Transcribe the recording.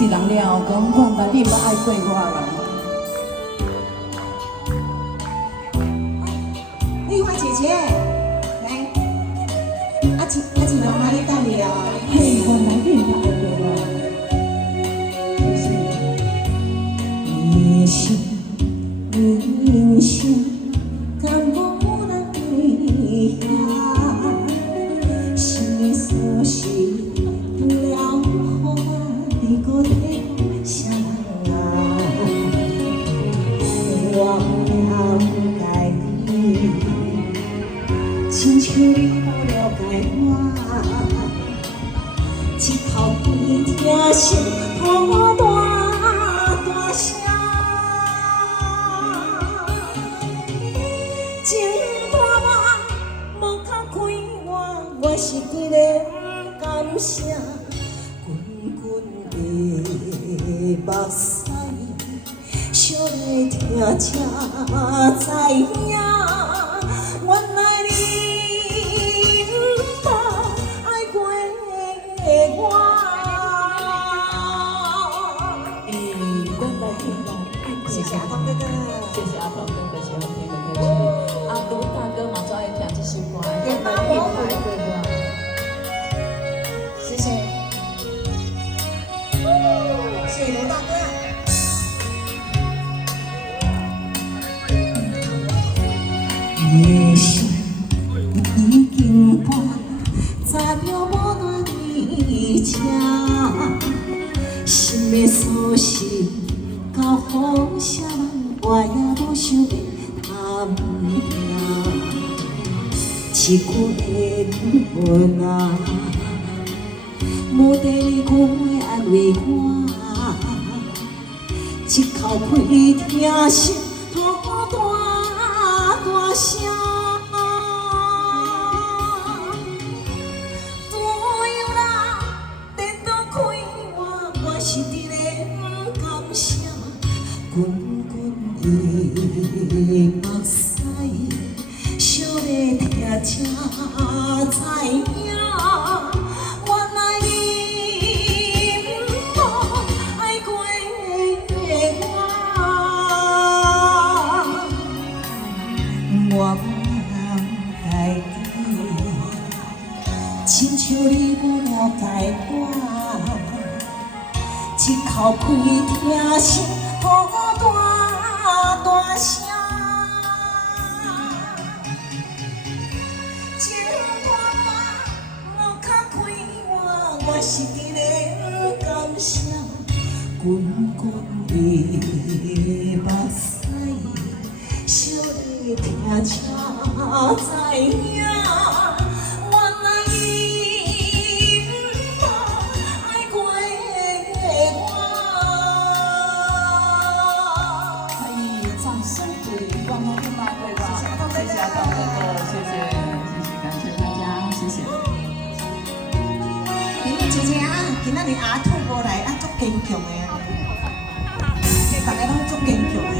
一人了，讲原来你毋捌爱过我啦。丽花姐姐，来，阿姐妈妈在等你哦。嘿，原来你毋捌爱过我。夜深人生，敢无人知晓？心的所是不了乎你搁体啥人？我不了解你，亲像你不了解我。一头皮疼心好大大声，情大梦无较开我是真的不甘声，滚滚的目屎，惜来听才知影，原来你不捌爱过我。谢谢阿童哥哥，谢谢阿童哥哥喜欢听的歌曲。阿卢大哥嘛，最爱听这首歌，原来你毋捌爱过我。谢谢，谢谢罗大哥。夜深已经半，早了无断离车，心的锁匙交互谁人，我也无想要贪听。一句的问啊，无地你讲的安慰我，一口气听心好大大声。所有人电灯开我是真的不甘声，滚滚的目屎，惜来听才知影，原来你不捌爱过我，我不了解你，亲像你不了解我，一口气听心好大大声。情大梦无较开我是真的不甘声，滚滚的目屎，惜来听才知影，原来你不捌爱过我。掌声鼓励，光光听马队吧。谢谢阿童哥哥，谢谢，感谢大家，谢谢。今日姐姐啊，今仔日阿兔无来，足坚强的啊，大家拢足坚强的。